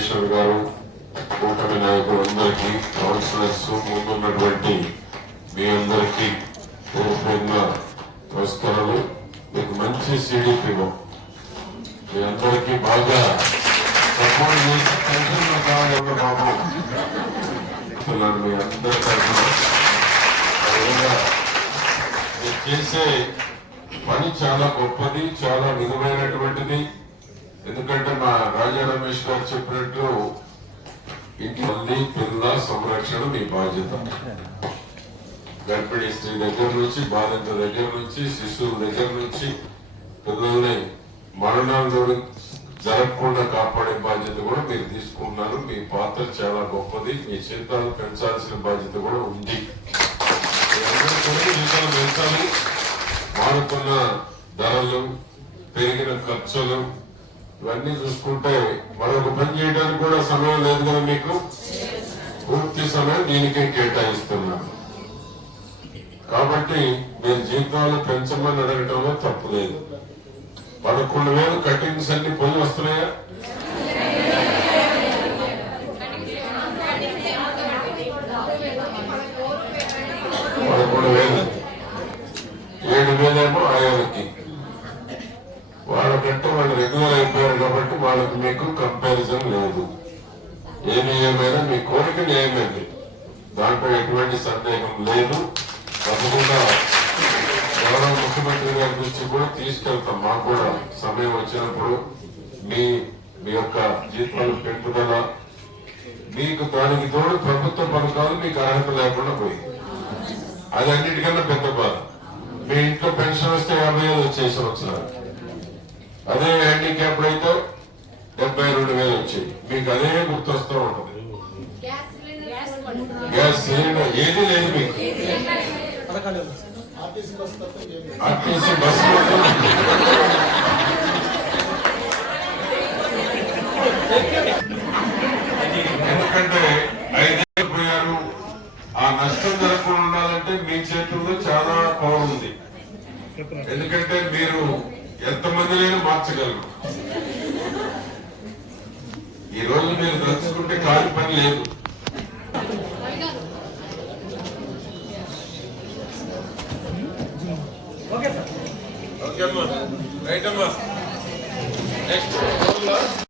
Commissioner గారు, కూటమి నాయకులందరికీ, కౌన్సిలర్స్, ముందున్నటువంటి మీ అందరికీ పేరున నమస్కారాలు. మీకు మంచి సిడిపి మీ అందరికీ బాగా సపోర్ట్ చేసి పెన్షన్ కావాలన్న బాబు మీ అందరి తరఫున మీరు చేసే పని చాలా గొప్పది, చాలా విలువైనటువంటిది. ఎందుకంటే మా రాజా రమేష్ గారు చెప్పినట్లు ఇంటి తల్లి పిల్ల సంరక్షణ మీ బాధ్యత. గర్భిణీ స్త్రీ దగ్గర నుంచి, బాలింత దగ్గర నుంచి, శిశువుల దగ్గర నుంచి పిల్లల్ని మరణాలు జరగకుండా కాపాడే బాధ్యత కూడా మీరు తీసుకుంటున్నారు. మీ పాత్ర చాలా గొప్పది. మీ జీతాలు పెంచాల్సిన బాధ్యత కూడా ఉంది. జీతాలు పెంచాలి. మారుతున్న ధరలు, పెరిగిన ఖర్చులు ఇవన్నీ చూసుకుంటే మరొక పని చేయడానికి కూడా సమయం లేదు కదా. మీకు పూర్తి సమయం దీనికే కేటాయిస్తున్నారు. కాబట్టి మీరు జీతాలు పెంచమని అడగటంలో తప్పు లేదు. 11,000 కటింగ్స్ అన్ని పోయి వస్తున్నాయా? $11,000, 7,000 ఆయాలకి. వాళ్ళకంటే వాళ్ళు రెగ్యులర్ అయిపోయారు కాబట్టి వాళ్ళకి మీకు కంపారిజన్ లేదు. ఏమైనా మీ కోరిక న్యాయమైంది, దాంట్లో ఎటువంటి సందేహం లేదు. తప్పకుండా గౌరవ ముఖ్యమంత్రి గారి దృష్టి కూడా తీసుకెళ్తాం. మాకు కూడా సమయం వచ్చినప్పుడు మీ యొక్క జీతాలు పెంపుదల, మీకు దానికి తోడు ప్రభుత్వ పథకాలు మీకు అర్హత లేకుండా పోయింది. అది అన్నిటికన్నా పెద్ద బాధ. మీ ఇంట్లో పెన్షన్ వస్తే 50,000 వచ్చే సంవత్సరాలు, అదే హ్యాండిక్యాప్ అయితే 72,000 వచ్చాయి. మీకు అదే గుర్తొస్తూ ఉంటుంది. గ్యాస్ సిలిండర్ ఏది లేదు మీకు. ఆర్టీసీ బస్సు ఎందుకంటే 5 పోయారు. ఆ నష్టం జరగకుండా ఉండాలంటే మీ చేతుల్లో చాలా పవర్ ఉంది. ఎందుకంటే మీరు ఎంతమందినైనా మార్చగలరు. ఈ రోజు మీరు తలుచుకుంటే కాని పని లేదు. ఓకే అమ్మా, రైట్ అమ్మా. నెక్స్ట్